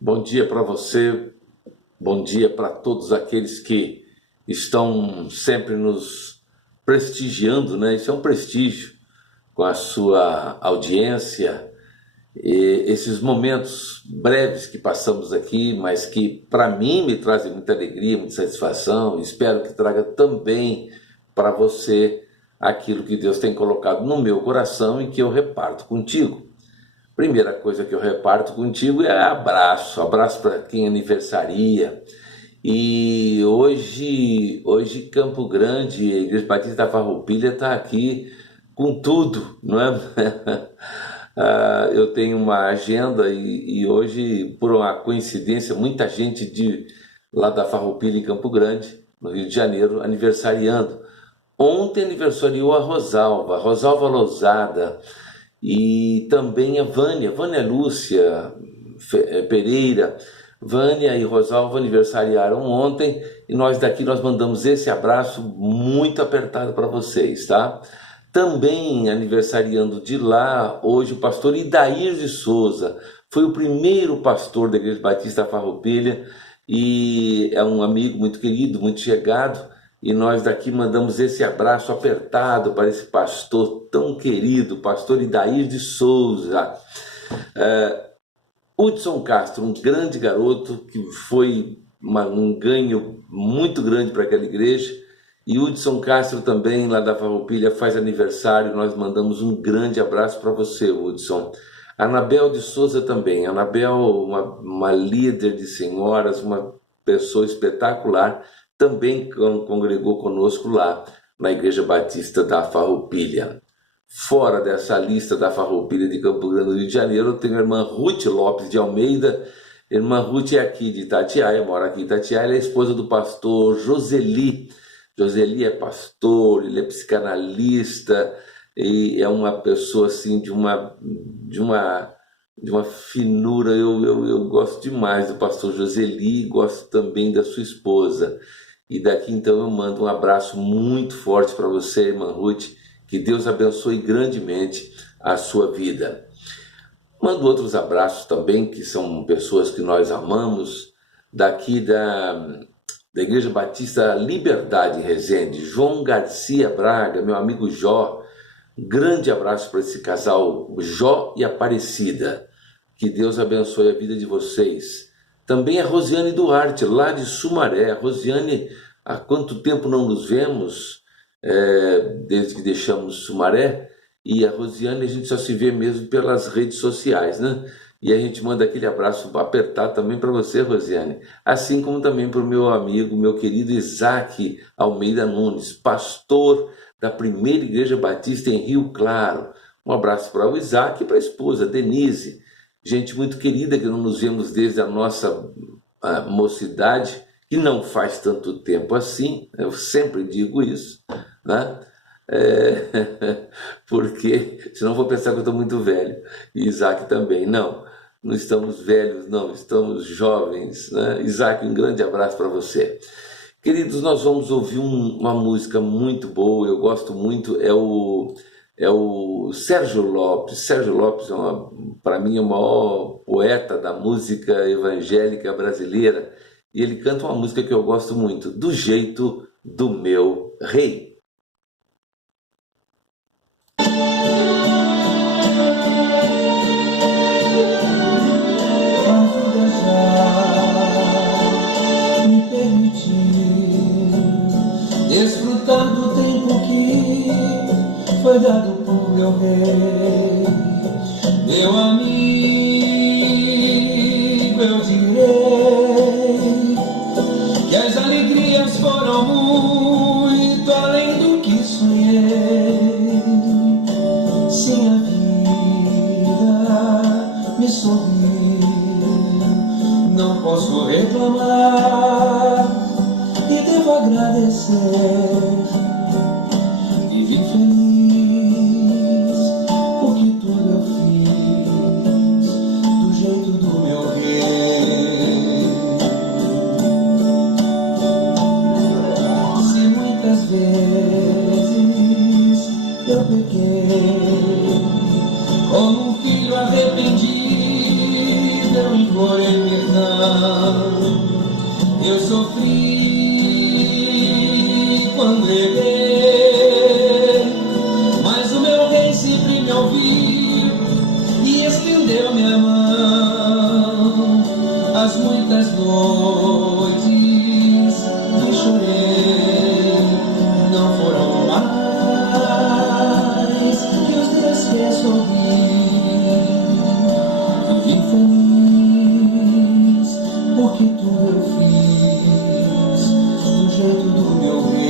Bom dia para você, bom dia para todos aqueles que estão sempre nos prestigiando, né? Isso é um prestígio com a sua audiência, e esses momentos breves que passamos aqui, mas que para mim me trazem muita alegria, muita satisfação, e espero que traga também para você aquilo que Deus tem colocado no meu coração e que eu reparto contigo. Primeira coisa que eu reparto contigo é abraço, abraço para quem aniversaria. E hoje Campo Grande, a Igreja Batista da Farroupilha está aqui com tudo, não é? Eu tenho uma agenda e hoje, por uma coincidência, muita gente de lá da Farroupilha em Campo Grande, no Rio de Janeiro, aniversariando. Ontem aniversariou a Rosalva Lousada, e também a Vânia Lúcia Pereira. Vânia e Rosalva aniversariaram ontem e nós mandamos esse abraço muito apertado para vocês, tá? Também aniversariando de lá hoje o pastor Idair de Souza, foi o primeiro pastor da Igreja Batista Farroupilha e é um amigo muito querido, muito chegado. E nós daqui mandamos esse abraço apertado para esse pastor tão querido, pastor Idair de Souza. Hudson Castro, um grande garoto que foi um ganho muito grande para aquela igreja. E Hudson Castro também, lá da Farroupilha, faz aniversário. Nós mandamos um grande abraço para você, Hudson. Anabel de Souza também. Anabel, uma líder de senhoras, uma pessoa espetacular, também congregou conosco lá na Igreja Batista da Farroupilha. Fora dessa lista da Farroupilha de Campo Grande do Rio de Janeiro, eu tenho a irmã Ruth Lopes de Almeida. A irmã Ruth é aqui de Itatiaia, mora aqui em Itatiaia, ela é esposa do pastor Joseli. Joseli é pastor, ele é psicanalista e é uma pessoa assim de uma finura. Eu gosto demais do pastor Joseli, gosto também da sua esposa. E daqui então eu mando um abraço muito forte para você, irmã Ruth, que Deus abençoe grandemente a sua vida. Mando outros abraços também, que são pessoas que nós amamos, daqui da Igreja Batista Liberdade em Resende, João Garcia Braga, meu amigo Jó. Um grande abraço para esse casal, Jó e Aparecida. Que Deus abençoe a vida de vocês. Também a Rosiane Duarte, lá de Sumaré. Rosiane, há quanto tempo não nos vemos, desde que deixamos Sumaré? E a Rosiane, a gente só se vê mesmo pelas redes sociais, né? E a gente manda aquele abraço apertado também para você, Rosiane. Assim como também para o meu amigo, meu querido Isaac Almeida Nunes, pastor da Primeira Igreja Batista em Rio Claro. Um abraço para o Isaac e para a esposa, Denise. Gente muito querida, que não nos vemos desde a nossa mocidade, que não faz tanto tempo assim, eu sempre digo isso, né? Porque senão vou pensar que eu estou muito velho, e Isaac também. Não estamos velhos, não, estamos jovens, né? Isaac, um grande abraço para você. Queridos, nós vamos ouvir uma música muito boa, eu gosto muito, é o Sérgio Lopes. Sérgio Lopes, para mim, é o maior poeta da música evangélica brasileira. E ele canta uma música que eu gosto muito, Do Jeito do Meu Rei. A vida já me permitiu desfrutar do tempo que foi dado por meu rei, meu amigo. Eu direi que as alegrias foram muito além do que sonhei. Sim, a vida me sorriu, não posso reclamar e devo agradecer. Vivi feliz porque tudo eu fiz do jeito do meu rei. Se muitas vezes eu pequei, como um filho arrependido eu implorei perdão. Eu sofri quando errei, mas o meu rei sempre me ouviu e estendeu minha mão. As muitas noites que chorei não foram mais que os dias que sorri. Vivi feliz porque tudo eu fiz do jeito do meu rei.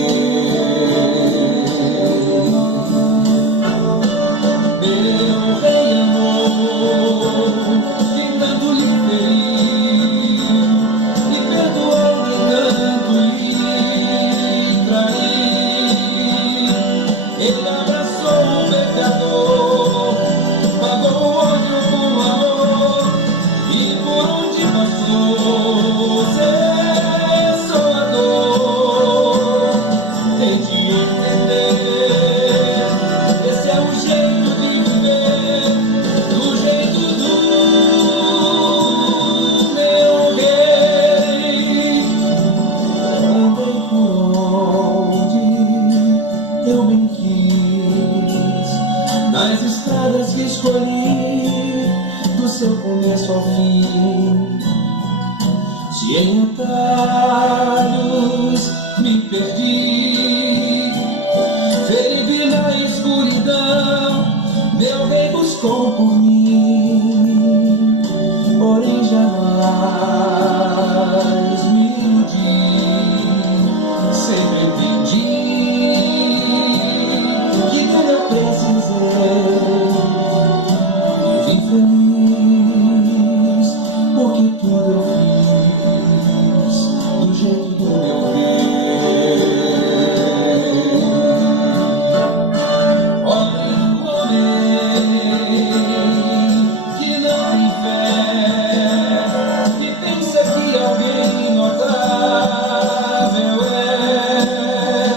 Meu rei amor, que tanto lhe feriu e perdoou que tanto lhe traiu. Ele abraçou o pecador, pagou o ódio com amor e por onde passou cessou a dor. Tente entender, esse é o jeito de viver, do jeito do meu rei. Andei por onde eu bem quis, nas estradas que escolhi, do seu começo ao fim. Se em atalhos me perdi, ferido na escuridão, meu rei buscou por mim. Porém jamais me iludi, sempre entendi que quando eu precisei, vivi feliz porque tudo eu fiz do jeito do meu rei. Olha o homem que não tem fé, que pensa que alguém notável é,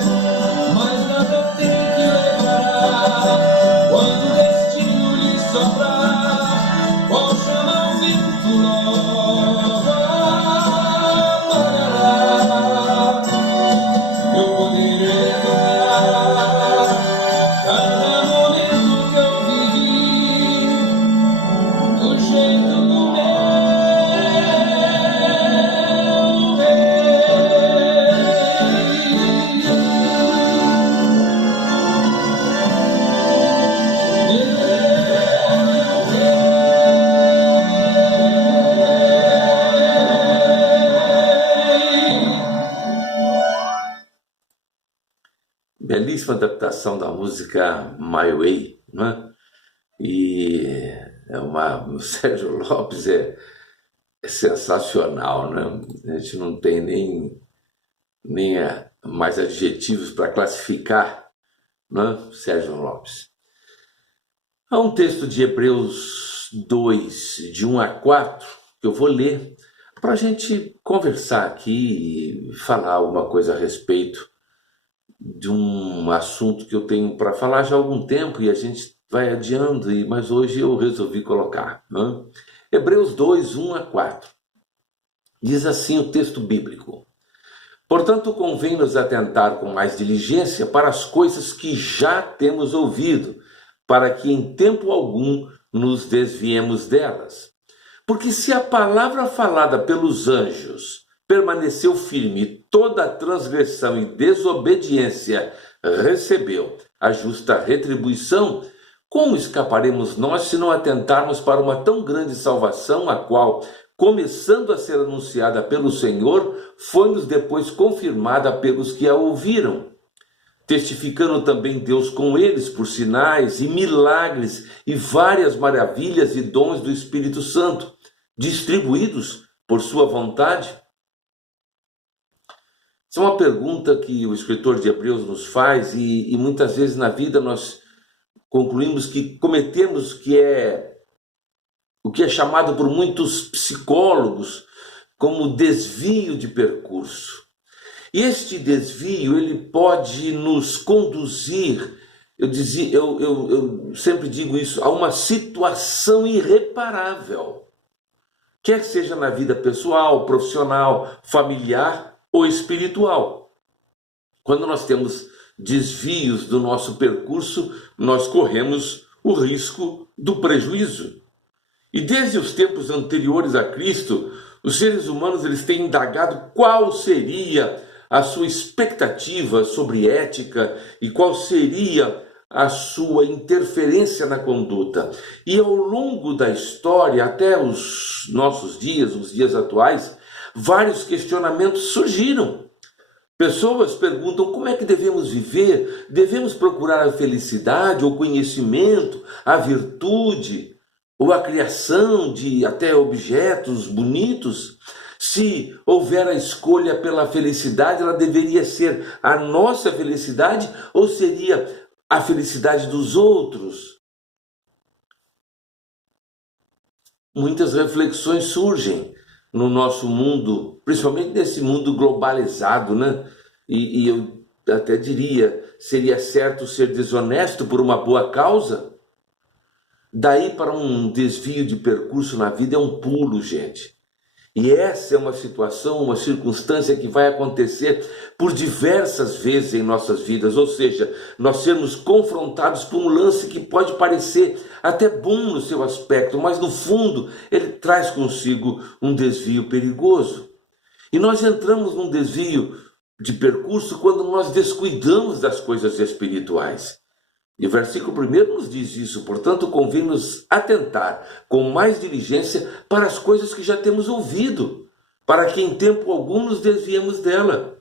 mas nada tem que levar quando o destino lhe soprar. Qual chama o vento logo apagará. Eu poderei recordar cada momento que eu vivi do jeito do meu Belíssima adaptação da música My Way, né? E o Sérgio Lopes é sensacional, né? A gente não tem nem mais adjetivos para classificar, né? Sérgio Lopes. Há um texto de Hebreus 2, de 1 a 4, que eu vou ler para a gente conversar aqui e falar alguma coisa a respeito de um assunto que eu tenho para falar já há algum tempo e a gente vai adiando, mas hoje eu resolvi colocar, né? Hebreus 2, 1 a 4. Diz assim o texto bíblico: portanto, convém-nos atentar com mais diligência para as coisas que já temos ouvido, para que em tempo algum nos desviemos delas. Porque se a palavra falada pelos anjos permaneceu firme, e toda transgressão e desobediência recebeu a justa retribuição, como escaparemos nós se não atentarmos para uma tão grande salvação, a qual, começando a ser anunciada pelo Senhor, foi-nos depois confirmada pelos que a ouviram, testificando também Deus com eles por sinais e milagres e várias maravilhas e dons do Espírito Santo, distribuídos por sua vontade? Essa é uma pergunta que o escritor de Hebreus nos faz e muitas vezes na vida nós concluímos que cometemos o que é chamado por muitos psicólogos como desvio de percurso. E este desvio ele pode nos conduzir, eu sempre digo isso, a uma situação irreparável. quer seja na vida pessoal, profissional, familiar ou espiritual. Quando nós temos desvios do nosso percurso, nós corremos o risco do prejuízo. E desde os tempos anteriores a Cristo, os seres humanos eles têm indagado qual seria a sua expectativa sobre ética e qual seria a sua interferência na conduta. E ao longo da história, até os nossos dias, os dias atuais, vários questionamentos surgiram. Pessoas perguntam como é que devemos viver, devemos procurar a felicidade, o conhecimento, a virtude, ou a criação de até objetos bonitos. Se houver a escolha pela felicidade, ela deveria ser a nossa felicidade ou seria a felicidade dos outros? Muitas reflexões surgem no nosso mundo, principalmente nesse mundo globalizado, né? E eu até diria, seria certo ser desonesto por uma boa causa? Daí para um desvio de percurso na vida é um pulo, gente. E essa é uma situação, uma circunstância que vai acontecer por diversas vezes em nossas vidas, ou seja, nós sermos confrontados por um lance que pode parecer até bom no seu aspecto, mas no fundo ele traz consigo um desvio perigoso. E nós entramos num desvio de percurso quando nós descuidamos das coisas espirituais. E o versículo 1 nos diz isso, portanto, convém nos atentar com mais diligência para as coisas que já temos ouvido, para que em tempo algum nos desviemos dela.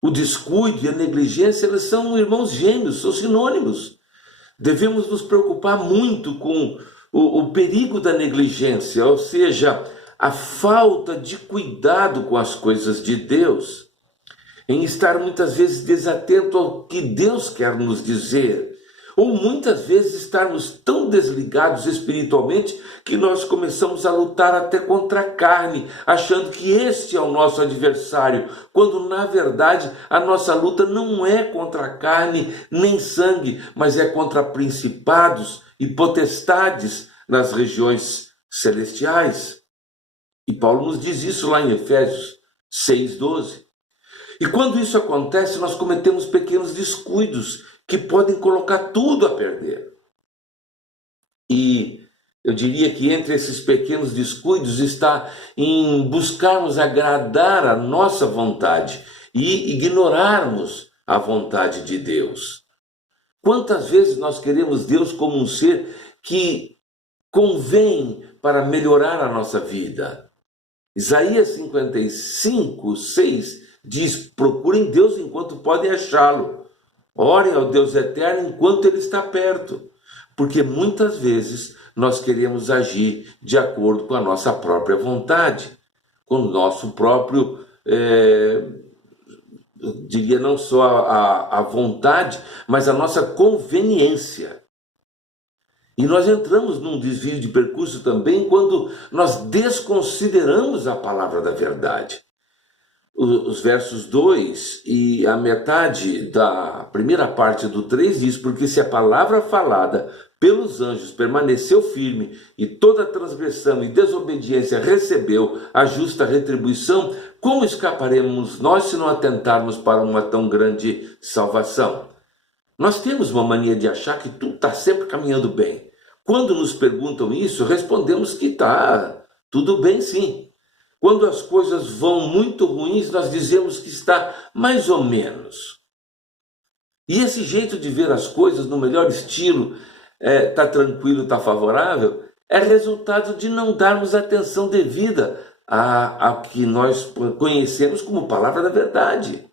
O descuido e a negligência, eles são irmãos gêmeos, são sinônimos. Devemos nos preocupar muito com o perigo da negligência, ou seja, a falta de cuidado com as coisas de Deus, em estar muitas vezes desatento ao que Deus quer nos dizer, ou muitas vezes estarmos tão desligados espiritualmente que nós começamos a lutar até contra a carne, achando que este é o nosso adversário, quando na verdade a nossa luta não é contra a carne nem sangue, mas é contra principados e potestades nas regiões celestiais. E Paulo nos diz isso lá em Efésios 6:12. E quando isso acontece, nós cometemos pequenos descuidos que podem colocar tudo a perder. E eu diria que entre esses pequenos descuidos está em buscarmos agradar a nossa vontade e ignorarmos a vontade de Deus. Quantas vezes nós queremos Deus como um ser que convém para melhorar a nossa vida? Isaías 55:6 diz: procurem Deus enquanto podem achá-lo. Orem ao Deus eterno enquanto Ele está perto. Porque muitas vezes nós queremos agir de acordo com a nossa própria vontade, com o nosso próprio, eu diria não só a vontade, mas a nossa conveniência. E nós entramos num desvio de percurso também quando nós desconsideramos a palavra da verdade. Os versos 2 e a metade da primeira parte do 3 diz: porque se a palavra falada pelos anjos permaneceu firme e toda transgressão e desobediência recebeu a justa retribuição, como escaparemos nós se não atentarmos para uma tão grande salvação? Nós temos uma mania de achar que tudo está sempre caminhando bem. Quando nos perguntam isso, respondemos que está tudo bem sim. Quando as coisas vão muito ruins, nós dizemos que está mais ou menos. E esse jeito de ver as coisas no melhor estilo, está tranquilo, está favorável, é resultado de não darmos atenção devida ao que nós conhecemos como palavra da verdade.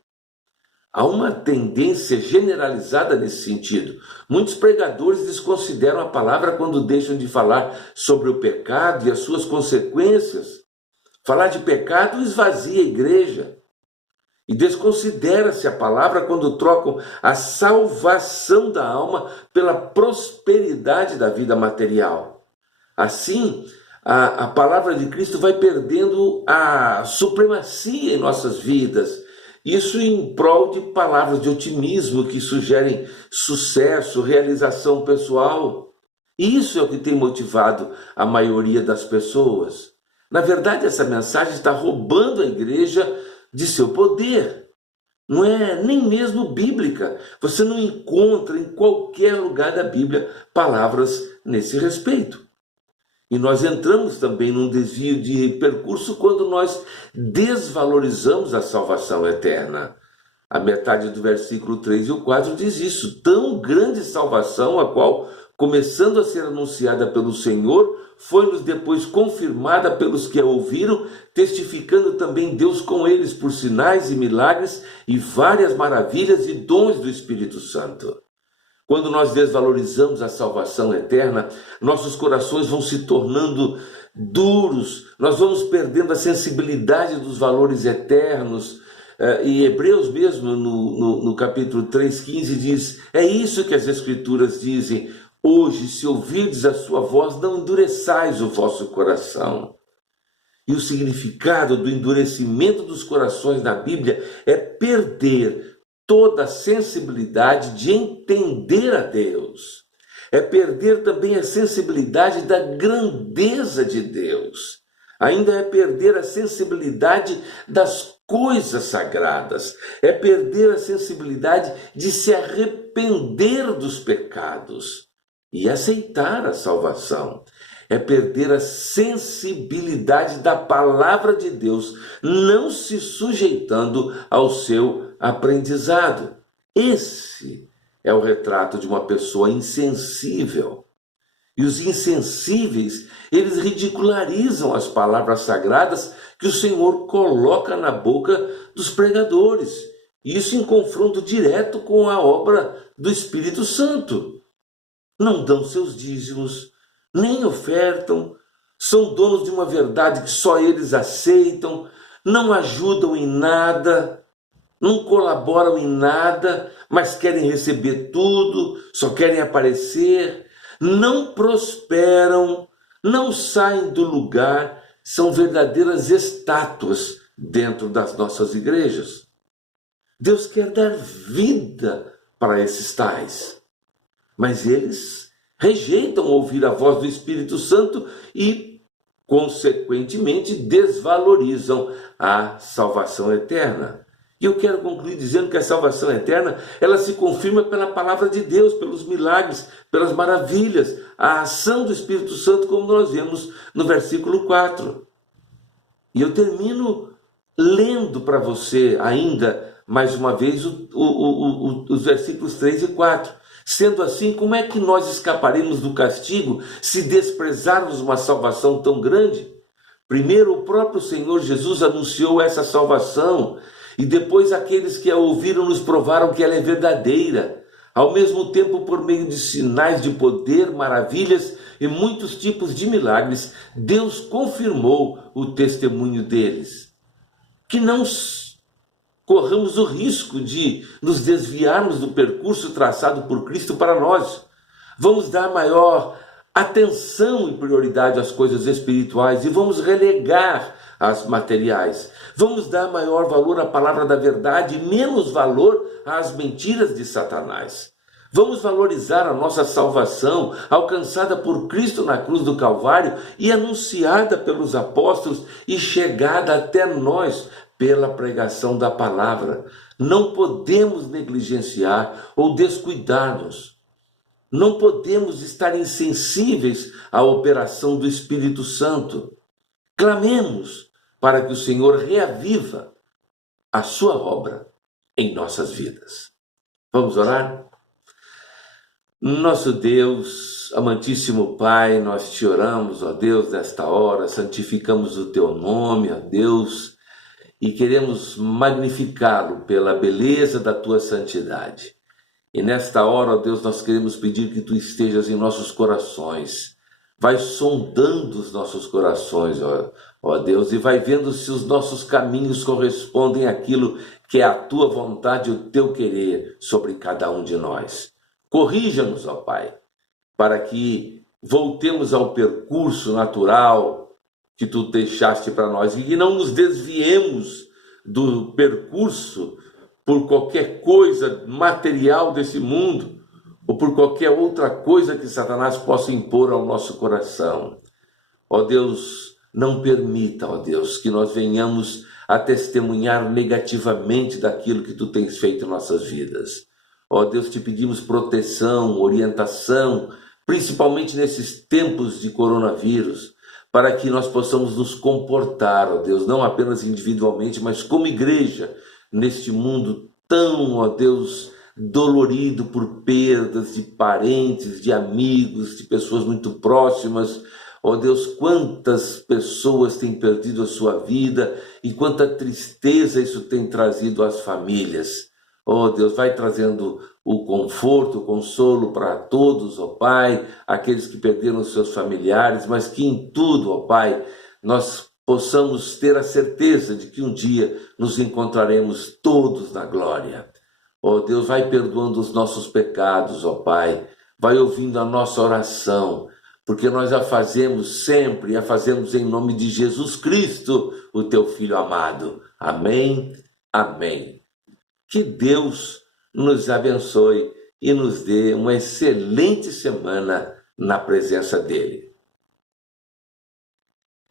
Há uma tendência generalizada nesse sentido. Muitos pregadores desconsideram a palavra quando deixam de falar sobre o pecado e as suas consequências. Falar de pecado esvazia a igreja. E desconsidera-se a palavra quando trocam a salvação da alma pela prosperidade da vida material. Assim, a palavra de Cristo vai perdendo a supremacia em nossas vidas. Isso em prol de palavras de otimismo que sugerem sucesso, realização pessoal. Isso é o que tem motivado a maioria das pessoas. Na verdade, essa mensagem está roubando a igreja de seu poder. Não é nem mesmo bíblica. Você não encontra em qualquer lugar da Bíblia palavras nesse respeito. E nós entramos também num desvio de percurso quando nós desvalorizamos a salvação eterna. A metade do versículo 3 e o 4 diz isso. Tão grande salvação, a qual, começando a ser anunciada pelo Senhor, foi-nos depois confirmada pelos que a ouviram, testificando também Deus com eles por sinais e milagres e várias maravilhas e dons do Espírito Santo. Quando nós desvalorizamos a salvação eterna, nossos corações vão se tornando duros, nós vamos perdendo a sensibilidade dos valores eternos. E Hebreus mesmo, no capítulo 3,15, diz: é isso que as Escrituras dizem: hoje, se ouvirdes a sua voz, não endureçais o vosso coração. E o significado do endurecimento dos corações na Bíblia é perder toda a sensibilidade de entender a Deus. É perder também a sensibilidade da grandeza de Deus. Ainda é perder a sensibilidade das coisas sagradas. É perder a sensibilidade de se arrepender dos pecados e aceitar a salvação. É perder a sensibilidade da palavra de Deus, não se sujeitando ao seu aprendizado. Esse é o retrato de uma pessoa insensível. E os insensíveis, eles ridicularizam as palavras sagradas que o Senhor coloca na boca dos pregadores. Isso em confronto direto com a obra do Espírito Santo. Não dão seus dízimos, nem ofertam, são donos de uma verdade que só eles aceitam, não ajudam em nada, não colaboram em nada, mas querem receber tudo, só querem aparecer, não prosperam, não saem do lugar, são verdadeiras estátuas dentro das nossas igrejas. Deus quer dar vida para esses tais, mas eles rejeitam ouvir a voz do Espírito Santo e, consequentemente, desvalorizam a salvação eterna. E eu quero concluir dizendo que a salvação eterna, ela se confirma pela palavra de Deus, pelos milagres, pelas maravilhas, a ação do Espírito Santo, como nós vemos no versículo 4. E eu termino lendo para você ainda, mais uma vez, os versículos 3 e 4. Sendo assim, como é que nós escaparemos do castigo se desprezarmos uma salvação tão grande? Primeiro, o próprio Senhor Jesus anunciou essa salvação, e depois aqueles que a ouviram nos provaram que ela é verdadeira. Ao mesmo tempo, por meio de sinais de poder, maravilhas e muitos tipos de milagres, Deus confirmou o testemunho deles. Que não corramos o risco de nos desviarmos do percurso traçado por Cristo para nós. Vamos dar maior atenção e prioridade às coisas espirituais e vamos relegar as materiais. Vamos dar maior valor à palavra da verdade e menos valor às mentiras de Satanás. Vamos valorizar a nossa salvação, alcançada por Cristo na cruz do Calvário e anunciada pelos apóstolos e chegada até nós pela pregação da palavra. Não podemos negligenciar ou descuidar-nos. Não podemos estar insensíveis à operação do Espírito Santo. Clamemos para que o Senhor reaviva a sua obra em nossas vidas. Vamos orar? Nosso Deus, amantíssimo Pai, nós te oramos, ó Deus, nesta hora, santificamos o teu nome, ó Deus, e queremos magnificá-lo pela beleza da tua santidade. E nesta hora, ó Deus, nós queremos pedir que tu estejas em nossos corações. Vai sondando os nossos corações, ó Deus, e vai vendo se os nossos caminhos correspondem àquilo que é a tua vontade e o teu querer sobre cada um de nós. Corrija-nos, ó Pai, para que voltemos ao percurso natural que tu deixaste para nós e que não nos desviemos do percurso por qualquer coisa material desse mundo ou por qualquer outra coisa que Satanás possa impor ao nosso coração. Ó Deus, Não permita, ó Deus, que nós venhamos a testemunhar negativamente daquilo que Tu tens feito em nossas vidas. Ó Deus, Te pedimos proteção, orientação, principalmente nesses tempos de coronavírus, para que nós possamos nos comportar, ó Deus, não apenas individualmente, mas como igreja, neste mundo tão, ó Deus, dolorido por perdas de parentes, de amigos, de pessoas muito próximas. Ó Deus, quantas pessoas têm perdido a sua vida e quanta tristeza isso tem trazido às famílias. Ó Deus, vai trazendo o conforto, o consolo para todos, ó Pai, aqueles que perderam seus familiares, mas que em tudo, ó Pai, nós possamos ter a certeza de que um dia nos encontraremos todos na glória. Ó Deus, vai perdoando os nossos pecados, ó Pai, vai ouvindo a nossa oração, porque nós a fazemos sempre, a fazemos em nome de Jesus Cristo, o Teu Filho amado. Amém, amém. Que Deus nos abençoe e nos dê uma excelente semana na presença dEle.